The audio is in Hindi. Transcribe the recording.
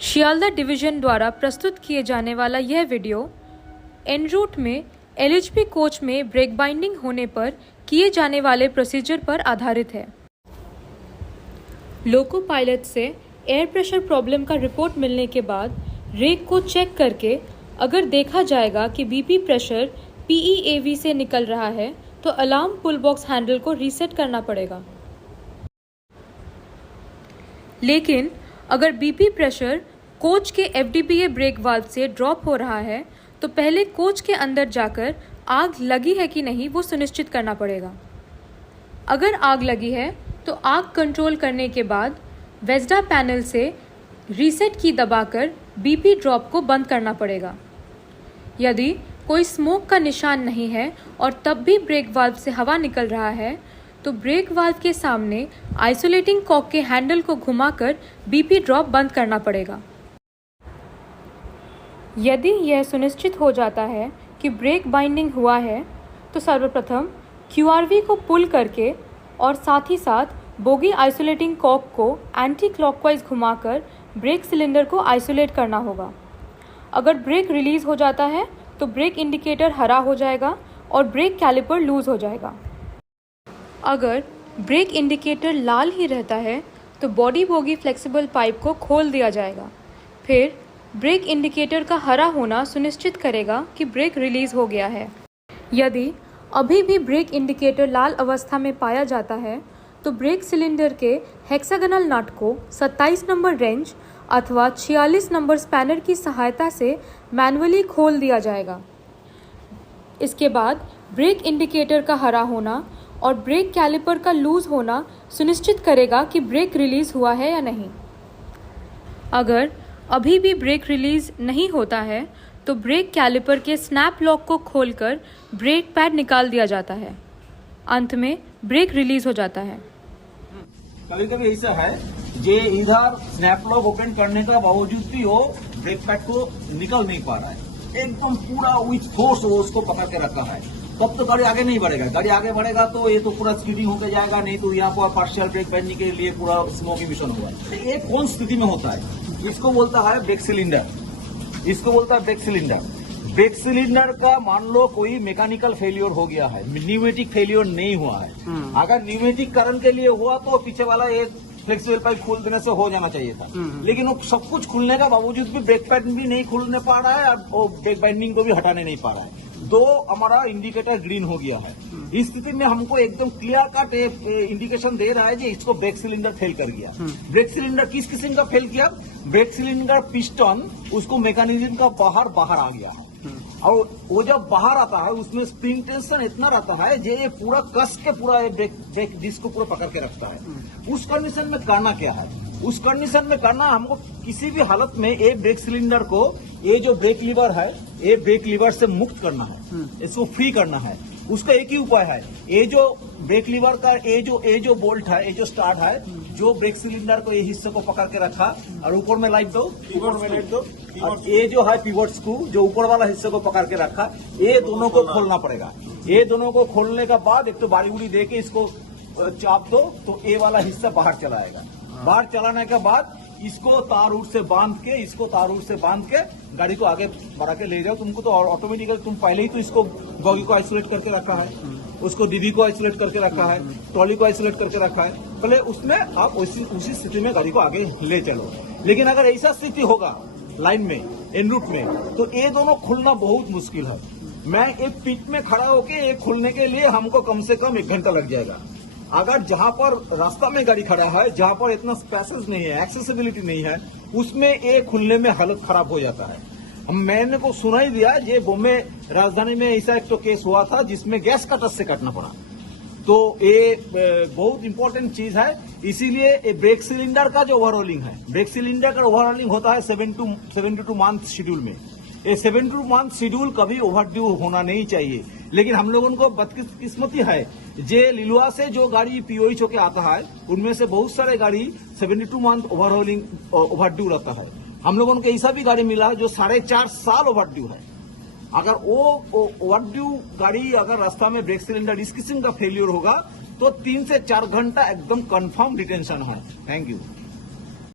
शियालदह डिवीजन द्वारा प्रस्तुत किए जाने वाला यह वीडियो एन रूट में एलएचबी कोच में ब्रेक बाइंडिंग होने पर किए जाने वाले प्रोसीजर पर आधारित है। लोको पायलट से एयर प्रेशर प्रॉब्लम का रिपोर्ट मिलने के बाद रेक को चेक करके अगर देखा जाएगा कि बीपी प्रेशर पीईएवी से निकल रहा है तो अलार्म पुल बॉक्स हैंडल को रीसेट करना पड़ेगा। लेकिन अगर बीपी प्रेशर कोच के एफडीपीए ब्रेक वाल्व से ड्रॉप हो रहा है तो पहले कोच के अंदर जाकर आग लगी है कि नहीं वो सुनिश्चित करना पड़ेगा। अगर आग लगी है तो आग कंट्रोल करने के बाद वेस्डा पैनल से रीसेट की दबाकर बीपी ड्रॉप को बंद करना पड़ेगा। यदि कोई स्मोक का निशान नहीं है और तब भी ब्रेक वाल्व से हवा निकल रहा है तो ब्रेक वाल्व के सामने आइसोलेटिंग कॉक के हैंडल को घुमाकर बीपी ड्रॉप बंद करना पड़ेगा। यदि यह सुनिश्चित हो जाता है कि ब्रेक बाइंडिंग हुआ है तो सर्वप्रथम क्यूआरवी को पुल करके और साथ ही साथ बोगी आइसोलेटिंग कॉक को एंटी क्लॉकवाइज घुमाकर ब्रेक सिलेंडर को आइसोलेट करना होगा। अगर ब्रेक रिलीज हो जाता है तो ब्रेक इंडिकेटर हरा हो जाएगा और ब्रेक कैलिपर लूज हो जाएगा। अगर ब्रेक इंडिकेटर लाल ही रहता है तो बॉडी बोगी फ्लेक्सिबल पाइप को खोल दिया जाएगा। फिर ब्रेक इंडिकेटर का हरा होना सुनिश्चित करेगा कि ब्रेक रिलीज हो गया है। यदि अभी भी ब्रेक इंडिकेटर लाल अवस्था में पाया जाता है तो ब्रेक सिलेंडर के हेक्सागोनल नट को 27 नंबर रेंच अथवा 46 नंबर स्पैनर की सहायता से मैनुअली खोल दिया जाएगा। इसके बाद ब्रेक इंडिकेटर का हरा होना और ब्रेक कैलिपर का लूज होना सुनिश्चित करेगा कि ब्रेक रिलीज हुआ है या नहीं। अगर अभी भी ब्रेक रिलीज नहीं होता है तो ब्रेक कैलिपर के स्नैप लॉक को खोलकर ब्रेक पैड निकाल दिया जाता है। अंत में ब्रेक रिलीज हो जाता है। कभी कभी ऐसा है जे इधर स्नैप लॉक ओपन करने का बावजूद भी वो ब्रेक पैड को निकल नहीं पा रहा है, एकदम पूरा विथ फोर्स वो उसको पकड़ के रखा है, तब तो गाड़ी आगे नहीं बढ़ेगा। गाड़ी आगे बढ़ेगा तो ये तो पूरा स्कीडिंग होकर जाएगा, नहीं तो यहाँ पर पार्शियल ब्रेक बनने के लिए पूरा स्मोक इमिशन होगा। ये कौन स्थिति में होता है? इसको बोलता है ब्रेक सिलेंडर, इसको बोलता है ब्रेक सिलेंडर। ब्रेक सिलेंडर का मान लो कोई मैकेनिकल फेलियर हो गया है, न्यूमेटिक फेलियर नहीं हुआ है। अगर न्यूमेटिक कारण के लिए हुआ तो पीछे वाला एक फ्लेक्सिबल पाइप खोल देने से हो जाना चाहिए था, लेकिन वो सब कुछ खुलने का बावजूद भी ब्रेक पैड भी नहीं खुलने पा रहा है और ब्रेक बाइंडिंग को भी हटाने नहीं पा रहा है। दो हमारा इंडिकेटर ग्रीन हो गया है। इस स्थिति में हमको एकदम क्लियर कट इंडिकेशन दे रहा है कि इसको ब्रेक सिलेंडर फेल कर गया। ब्रेक सिलेंडर किस किस्म का फेल किया? ब्रेक सिलेंडर पिस्टन उसको मैकेनिज्म का बाहर आ गया है और वो जब बाहर आता है उसमें स्प्रिंग टेंशन इतना रहता है जो ये पूरा कस के पूरा ब्रेक डिस्क को पूरा पकड़ के रखता है। उस कंडीशन में करना क्या है? उस कंडीशन में करना हमको किसी भी हालत में ये ब्रेक सिलेंडर को ये जो ब्रेक लीवर है ये ब्रेक लीवर से मुक्त करना है, इसको फ्री करना है। उसका एक ही उपाय है, ये जो ब्रेक लीवर का ये जो बोल्ट है, ये जो स्टार्ट है, जो ब्रेक सिलेंडर को ये हिस्से को पकड़ के रखा और ऊपर में लाइट दो, ऊपर में लाइट दो, और ये जो है पिवट स्क्रू जो ऊपर वाला हिस्से को पकड़ के रखा, ये दोनों को खोलना पड़ेगा। ये दोनों को खोलने के बाद एक तो बारी उड़ी दे के इसको चाप दो तो ये वाला हिस्सा बाहर चला आएगा। बाहर चलाने के बाद इसको तार उड़ से बांध के गाड़ी को आगे बढ़ा के ले जाओ। तुमको तो ऑटोमेटिकली तुम पहले ही तो इसको बॉगी को आइसोलेट करके रखा है, उसको डीबी को आइसोलेट करके रखा है, ट्रॉली को आइसोलेट करके रखा है, पहले उसमें आप उसी स्थिति में गाड़ी को आगे ले चलो। लेकिन अगर ऐसा स्थिति होगा लाइन में एन रूट में तो ये दोनों खुलना बहुत मुश्किल है। मैं एक पिच में खड़ा होके ये खुलने के लिए हमको कम से कम 1 घंटा लग जाएगा। अगर जहां पर रास्ता में गाड़ी खड़ा है, जहां पर इतना स्पेसेस नहीं है, एक्सेसिबिलिटी नहीं है, उसमें ये खुलने में हालत खराब हो जाता है। मैंने को सुना ही दिया ये बॉम्बे राजधानी में ऐसा एक तो केस हुआ था जिसमें गैस कटर से काटना पड़ा। तो ये बहुत इंपॉर्टेंट चीज है, इसीलिए ये ब्रेक सिलेंडर का जो ओवरऑलिंग है, ब्रेक सिलेंडर का ओवरऑलिंग होता है 72 मंथ शेड्यूल में। ये 72 मंथ शेड्यूल कभी ओवरड्यू होना नहीं चाहिए। लेकिन हम लोगों को बदकिस्मती है जे लिलुआ से जो गाड़ी पीओएच होके आता है उनमें से बहुत सारे गाड़ी 72 मंथ ओवरड्यू रहता है। हम लोगों को ऐसा भी गाड़ी मिला जो 4.5 साल ओवरड्यू है। अगर वो ओवरड्यू गाड़ी अगर रास्ता में ब्रेक सिलेंडर इस किस्म का फेलियर होगा तो 3 से 4 घंटा एकदम कंफर्म डिटेंशन है। Thank you.